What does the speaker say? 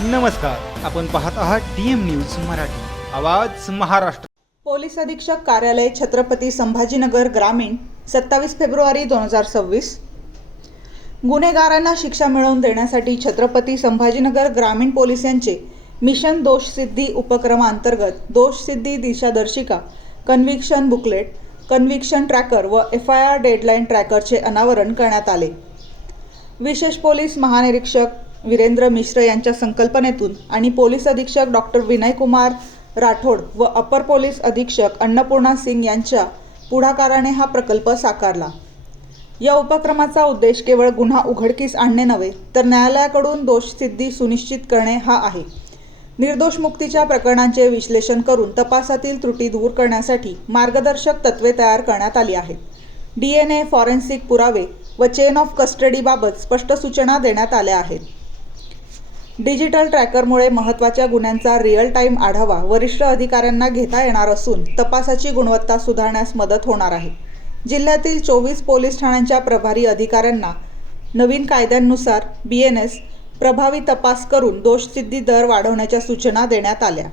नमस्कार, आपण पाहत आहात डीएम न्यूज मराठी, आवाज महाराष्ट्र। पोलीस अधीक्षक कार्यालय छत्रपती संभाजीनगर ग्रामीण 27 फेब्रुवारी 2026। गुन्हेगारांना शिक्षा मिळवून देण्यासाठी छत्रपती संभाजीनगर ग्रामीण पोलीस यांचे मिशन दोषसिद्धी उपक्रमांतर्गत दोषसिद्धी दिशादर्शिका, कन्व्हिक्शन बुकलेट, कन्व्हिक्शन ट्रॅकर व FIR डेडलाईन ट्रॅकरचे अनावरण करण्यात आले। विशेष पोलीस महानिरीक्षक वीरेंद्र मिश्र यांच्या संकल्पनेतून आणि पोलीस अधीक्षक डॉक्टर विनय कुमार राठोड व अपर पोलीस अधीक्षक अन्नपूर्णा सिंग यांच्या पुढाकाराने हा प्रकल्प साकारला। या उपक्रमाचा उद्देश केवळ गुन्हा उघडकीस आणणे नव्हे, तर न्यायालयाकडून दोषसिद्धी सुनिश्चित करणे हा आहे। निर्दोष मुक्तीच्या प्रकरणांचे विश्लेषण करून तपासातील त्रुटी दूर करण्यासाठी मार्गदर्शक तत्त्वे तयार करण्यात आली आहेत। DNA, फॉरेन्सिक पुरावे व चेन ऑफ कस्टडीबाबत स्पष्ट सूचना देण्यात आल्या आहेत। डिजिटल ट्रॅकरमुळे महत्त्वाच्या गुन्ह्यांचा रिअल टाईम आढावा वरिष्ठ अधिकाऱ्यांना घेता येणार असून तपासाची गुणवत्ता सुधारण्यास मदत होणार आहे। जिल्ह्यातील 24 पोलीस ठाण्यांच्या प्रभारी अधिकाऱ्यांना नवीन कायद्यांनुसार BNS प्रभावी तपास करून दोषसिद्धी दर वाढवण्याच्या सूचना देण्यात आल्या।